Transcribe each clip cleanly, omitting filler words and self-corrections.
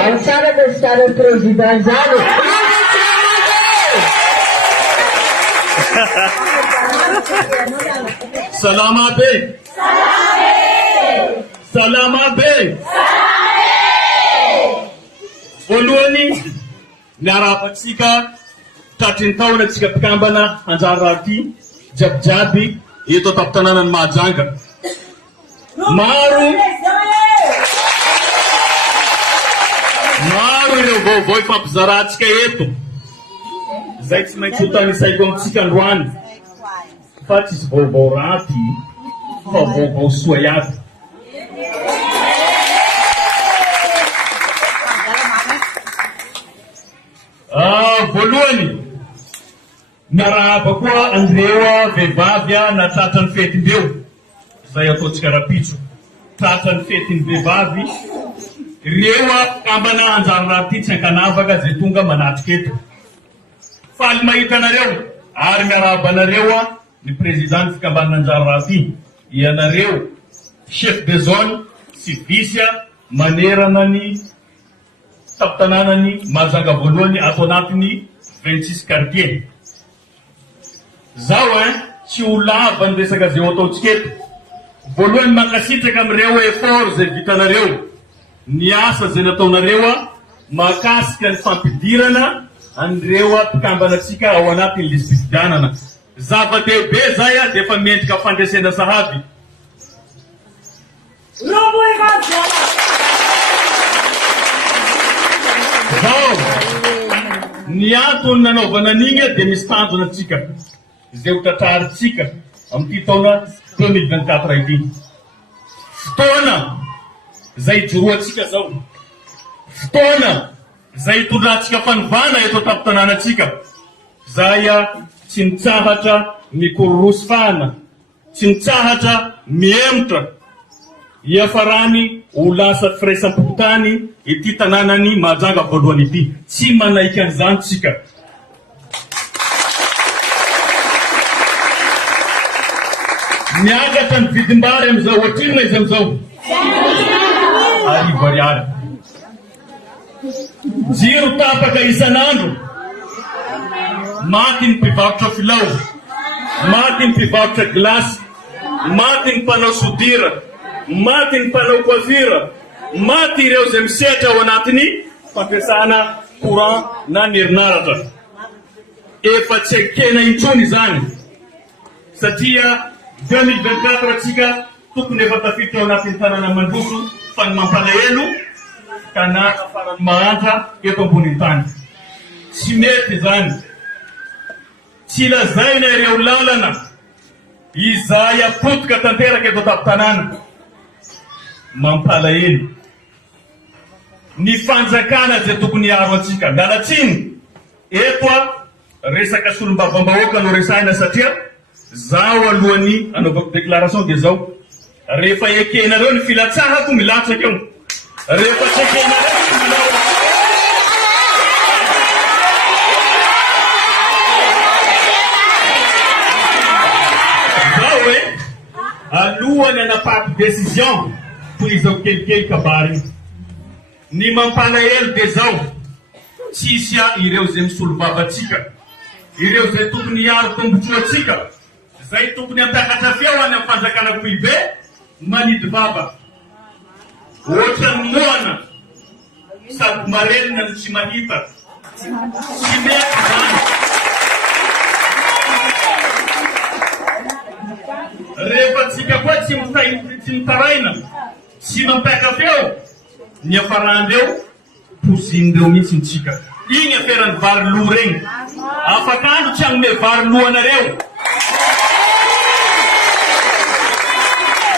Ansara do Estado presidencial. Salama be. Salama be. Voalohany niarapatsika tatrintaona tsika mpikambana anjara ty jiabijiaby eto atapitanànany Mahajanga. Maro ireo vaovao ifampizarantsika eto. Zay tsy maintsy ho tany isaiko amitsika androany. Fa tsisy vaovao raty fa vaovao soa iaby. Voalohany miarahaba koa andreo vehivavy na tratran'ny fetindreo. Zay ataontsika rapitso. Tratran'ny fetin'ny vehivavy. Ireo kambana anjara raty tsy ankanavaka zay tonga manatrika eto. Faly mahita anareo ary miarahaba anareo ny président fikambana anjara raty. Ianareo chef de zone sy vice manerana ny tapitanànany Mahajanga voalohany ato anatiny 26 quartier. Zao tsy ho lava ny resaka zay ataontsika eto. Voalohany mankasitraka amin'ireo effort zay vitanareo. Ny asa zay nataonareo mahakasika ny fampidirana an'ireo mpikambanatsika ao anatin'ny lisam-pifidianana. Zava-dehibe zay dia efa mendrika fandresena sahaby. Zao ny antony nanaovana an'igny dia misy tanjona antsika izay ho tratrarintsika amin'ity taona 2024 ity. Fotoana zay joroantsika zao. Fotoana zay tondrantsika fanovana eto atapitanànatsika. Zay tsy mitsahatra mikororosy-fana, tsy mitsahatra miemotra iafarany ho lasa firaisankiny ity tanànany Mahajanga voalohany ity. Tsy manaiky an'izany tsika. Miakatra ny vidim-bary am'izao ohatrinona izy am'izao. Arivo ariary. Jiro tapaka isan'andro. Maty ny mpivarotra filao, maty ny mpivarotra glasy, maty ny mpanao sodira, maty ny mpanao coiffure, maty ireo izay misehatra ao anatiny fampiasana courant na ny herinaratra. Efa tsy ekena intsony izany satria 2024 atsika tokony efa tafiditra ao anatin'ny tanàna Mandroso fa ny mampalahelo tanàna farany mahantra eto ambony tany. Tsy mety izany. Tsy lazaina ireo lalana izay apotika tanteraka eto tapitanàna. Mampalahelo. Ny fanjakana zay tokony hiaro antsika. Lalatsiny eto resaka solom-bavam-bahoaka no resaina satria zao alohany anaovako déclaration dia zao. Rehefa ekenareo ny filatsahako milatsaka eo. Rehefa tsy ekenareo ny milao. Zao alohany anapaty décision toy izao kelikely kabary. Ny mampalahelo dia zao. Tsisy ireo zay misolo vavatsika. Ireo zay tokony hiaro tombotsoatsika. Zay tokony hampiakatra feo any amin'ny fanjakana privé manidy vava. Ohatra ny moana sady marelina ny tsy mahita. Tsy mety zany. Rehefa tsika koa tsy mitaraina, tsy mampiaka feo, ny afarandreo pozinindreo mihitsy ny tsika. Igny aferany vary lo regny. Afakandro tsy agnome vary lo anareo.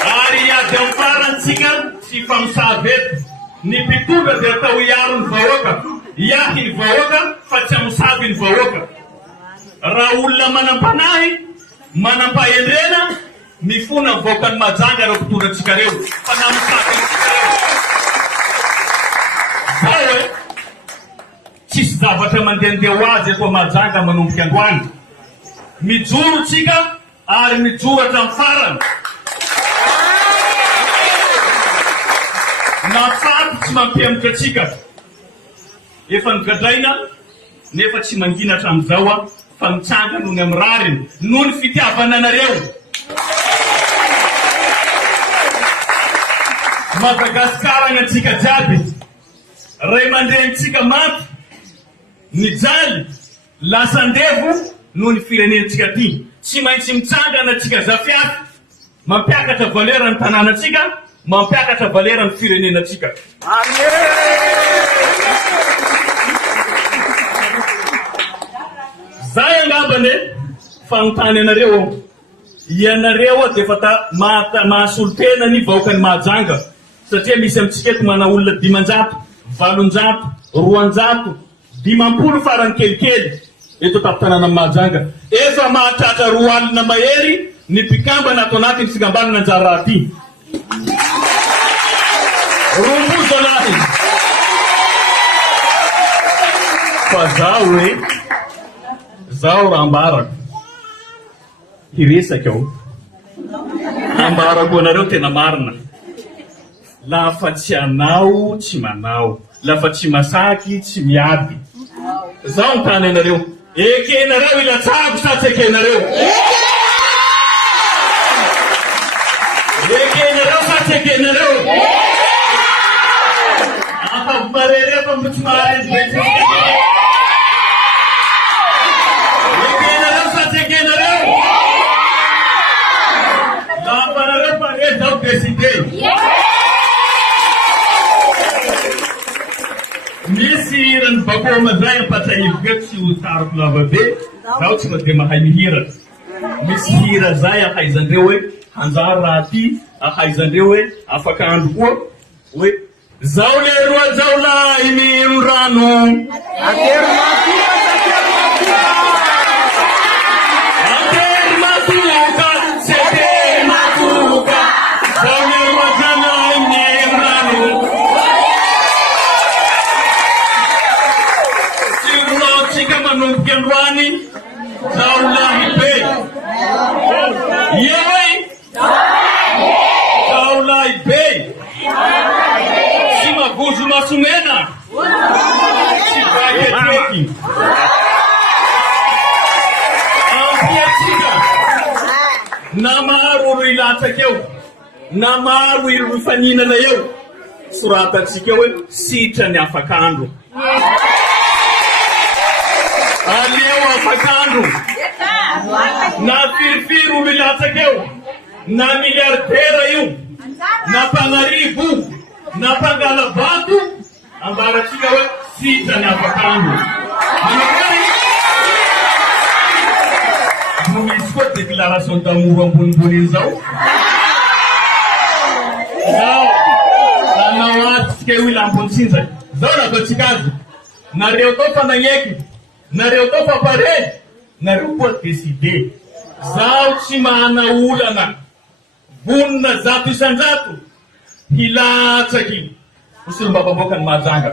Ary ady amin'ny farantsika tsy famosavy eto. Ny mpitondra dia atao hiaro ny vahoaka, hiahy ny vahoaka fa tsy hamosavy ny vahoaka. Raha olona manampanahy, manampahendrena, mifona vahoaka ny Mahajanga reo mpitondra antsika reo. Fa namosavy antsika reo. Zao tsisy zavatra mandehandeha ho azy eto Mahajanga manomboka androany. Mijoro tsika ary mijoratra amin'ny farany. Nafaty tsy mampiamotra atsika. Efa nigadraina nefa tsy manginatra amin'izao fa mitsanga noho ny amin'ny rariny noho ny fitiavana anareo. Madagasikara antsika jiaby, ray aman-drenitsika maty, nijaly, lasa andevo noho ny firenentsika ty. Tsy maintsy mitsangana atsika zafiaty, mampiakatra valera ny tanànatsika, mampiakatra valera ny firenenatsika. Zay angambane fanontany anareo. Ianareo dia efa mahasolo tena ny vahoaka ny mahajanga. Satria misy amintsika eto mana olona 500, 800, 200, 50 farany kelikely eto tapitanana amin'ny mahajanga. Efa mahatratra 2 alina mahery ny mpikambana ato anatiny fikambanana anjara raha ty. Rombozo anahy. Fa zaho raha ambarako hiresaka aho. Ambarako anareo tena marina. Lafa tsy anao tsy manao, lafa tsy masaky tsy miady. Zaho mitany anareo, ekenareo ilatsahako sa tsy ekenareo? Ekenareo sa tsy ekenareo? Afamarere fa tsy maharezy. Ekenareo sa tsy ekenareo? Lafanareo pare zaho décidé. Misy hirany bakoma zay ampatrahivoka tsy ho tariko lava be, zaho tsy dia mahay mihira. Misy hira zay ahaizandreo hoe hanjary raha ty, ahaizandreo hoe Afakandro koa hoe zao leroa zao lahy mino rano atery matuka sete matuka zao leroa zao lahy mino rano tsika manomboky androany zao lahy be ieoe zao lahy be tsy magozo masomena tsy vaketreki ampiatsika na maro ro ilatsaka eo na maro iro faninana eo soratatsika hoe sitrany Afakandro. Aleo Afakandro na firifiro milatsaka eo na miliardera io na panarivo na pangalabato ambaratsika hoe sitrany Afakandro. No misy koa déclaration d'amour ambonimbony zao anao atsika io ila ambony sinjaka zao nataotsika azy nareo tao fa nagneky nareo tao fa pare nareo koa décidé zaho tsy mahana olana vonona 100 isan-jato hilatsaky osolo mbababoaka ny mahajanga.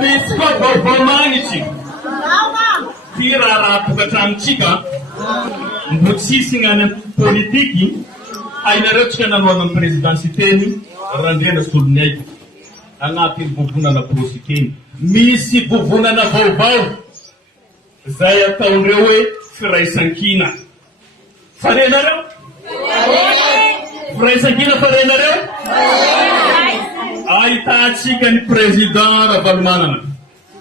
Misy koa vaovao magnitsy firaraha tokantranotsika mbo tsisy gnany politiky hainareo tsika nanoana amin'ny présidensiteny randrena solonaiky agnatin'ny vovonana prositeny. Misy vovonana vaovao zay ataondreo hoe firaisankina. Farenareo? Firaisankina farenareo? Ahitatsika ny président Ravalomanana,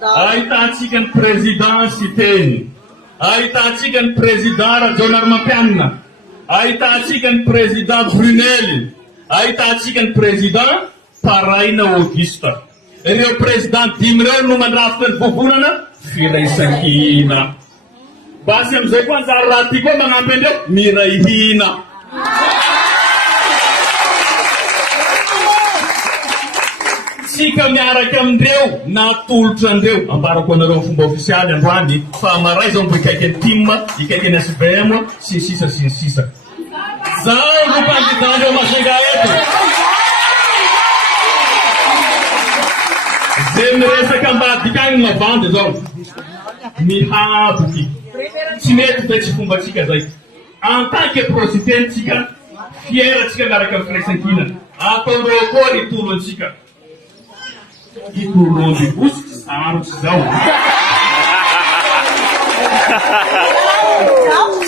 ahitatsika ny président Siteny, ahitatsika ny président Rajonary Mampianina, ahitatsika ny président Brunel, ahitatsika ny président Paraina Augusta. Ireo président 5 reo no mandrafitra ny vovonana firaisankina. Basy amizay koa anjary raha ty koa magnampy andreo miray hina. Sika miaraka amindreo natolotra andreo ambarako anareo fomba ofisialy androany fa maray zao mbo ikaiky ny team ikaiky ny SBM sy ny sisa zao no mpandidandreo masinga eto zay miresaka ambadika agny mavandy zao mihaboky tsy mety fa tsy fombatsika zay en tant que présidentsika fieratsika miaraka amin'ny firaisankina ataondreo akory itoro antsika itorony bosiky sarotsy zao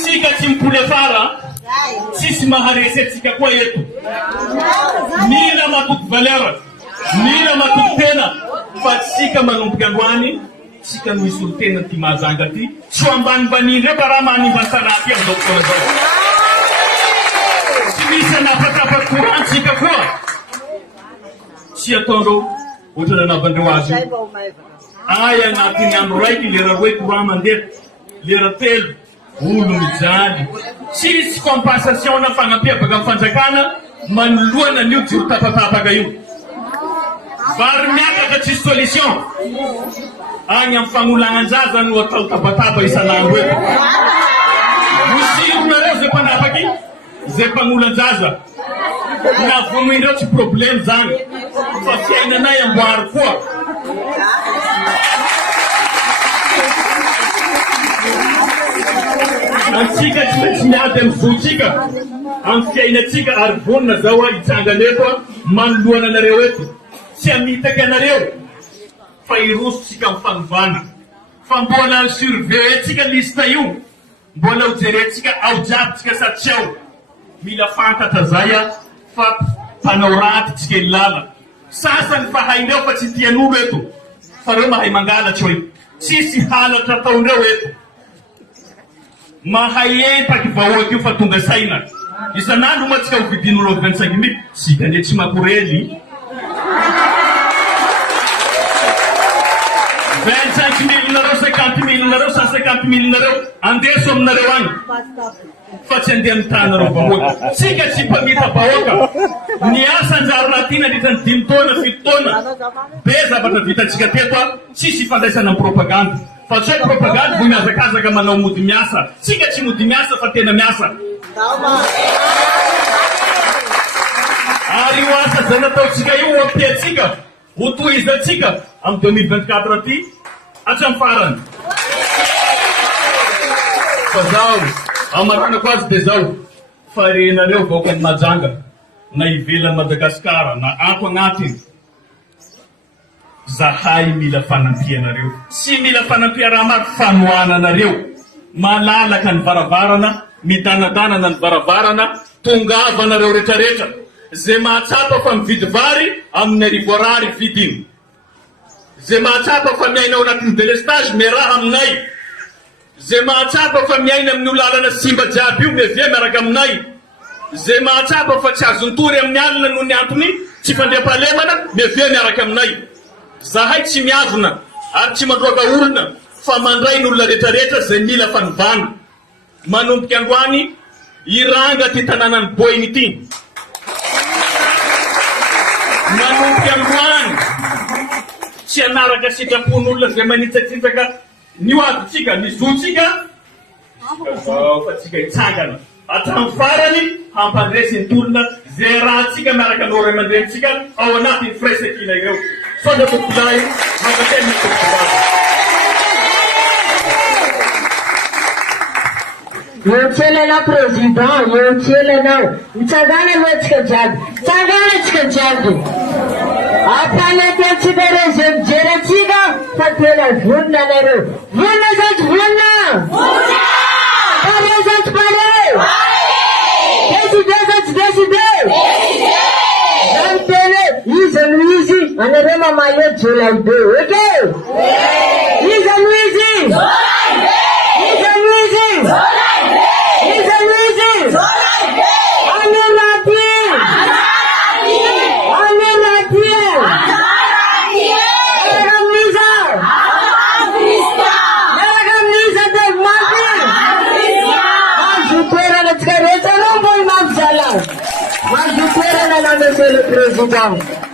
sika tsy mipole fara tsisy maharesy atsika koa eto mila matoky valera mila matoky tena fa tsika manomboky androany tsika no isolo tena ty mahazanga ty tsy ambanibanindreo ka raha manimbansana ty amizao fotoana zao tsy misy anapatapa courant-tsika koa tsy ataondreo ohatra nanavandreo azy ay agnatin'ny andro raiky lera roe courant mandeha lera telo olo mijaly tsisy compensation na fagnapiavaka amin'ny fanjakana manoloana an'io jiro tapatapaka io vary miakaka tsisy solution agny amin'ny fagnolanan-jaza no atao tapatapa isan'andro eto mosironareo zay mpanapaky zay mpagnolan-jaza na vonoindreo tsy problème zany fa fiainanay amboary koa antsika tsy maintsy miady amin'ny zotsika amin'ny fiainatsika ary vonina zao hitsangana eto manoloana anareo eto tsy amitaka anareo fa irosotsika amin'ny fanovana fa mbola surveilletsika lista io mbola hojerentsika ao jiabytsika satsi ao mila fantatra zay fa mpanao raty tsika lala sasany fa haindreo fa tsy tian'olo eto fa reo mahay mangalatry hoe tsisy halatra ataondreo eto mahay empaky vahoaky io fa tonga saina isan'andro moa tsika hovidin'olo 25 000 sika ndre tsy makorely 25 000 nareo 50 000 nareo 150 000 nareo andeso aminareo agny fa tsy andeha mitanareo vahoaka sika tsy mpamita vahoaka ny asa anjary raha tina ditany 5 taona 7 taona be zavatra vitatsika teto tsisy ifandraisana amin'ny propaganda fa tsy hoe propaganda vo miazakazaka manao mody miasa sika tsy mody miasa fa tena miasa ary io asa zay nataotsika io ampiatsika hotoizatsika amin'ny 2024 ty hatramin'ny farany fa zao amaranako azy de zao farenareo vaoka ny majanga na ivelan'ny Madagasikara na ato agnatiny zahay mila fanampianareo tsy mila fanampia raha maro fanoananareo malalaka ny varavarana midanadanana ny varavarana tongavanareo rehetrarehetra zay mahatsapa fa mividy vary amin'ny arivo arary vidiny zay mahatsapa fa miaina ao anatin'ny délestage miaraha aminay zay mahatsapa fa miaina amin'ny olalana simba jiaby io mevia miaraka aminay zay mahatsapa fa tsy azontory amin'ny alina noho ny antony tsy fandriam-pahalemana mevia miaraka aminay zahay tsy miazona ary tsy mandroaka olona fa mandray n'olona rehetrarehetra zay mila fanovana manomboky androany iranga ty tanànany boiny ity manomboky androany tsy anaraka sitrapon'olona zay manitsatsitsaka ny oavytsika ny zotsika fa tsika hitsangana hatramin'ny farany hampandresy ny tolona zay rahatsika miaraka anao ray aman-drenitsika ao anatin'ny firaisankina ireo sonda popolay mankateny popolay Yotselana président, yotselana. Mitsangana loatsika jiaby. Tsangana tsika jiaby. Ampanatentsika reo zay mijerentsika fa tena vonina nareo. Vonina zaty vonina. Vonina! Pare zaty pare. Décidé zaty décidé. Décidé! Zany tena izy no izy anareo mamayo July 2. Okay? Izy no izy. July 2. Izy no izy. July 2. Monsieur le Président.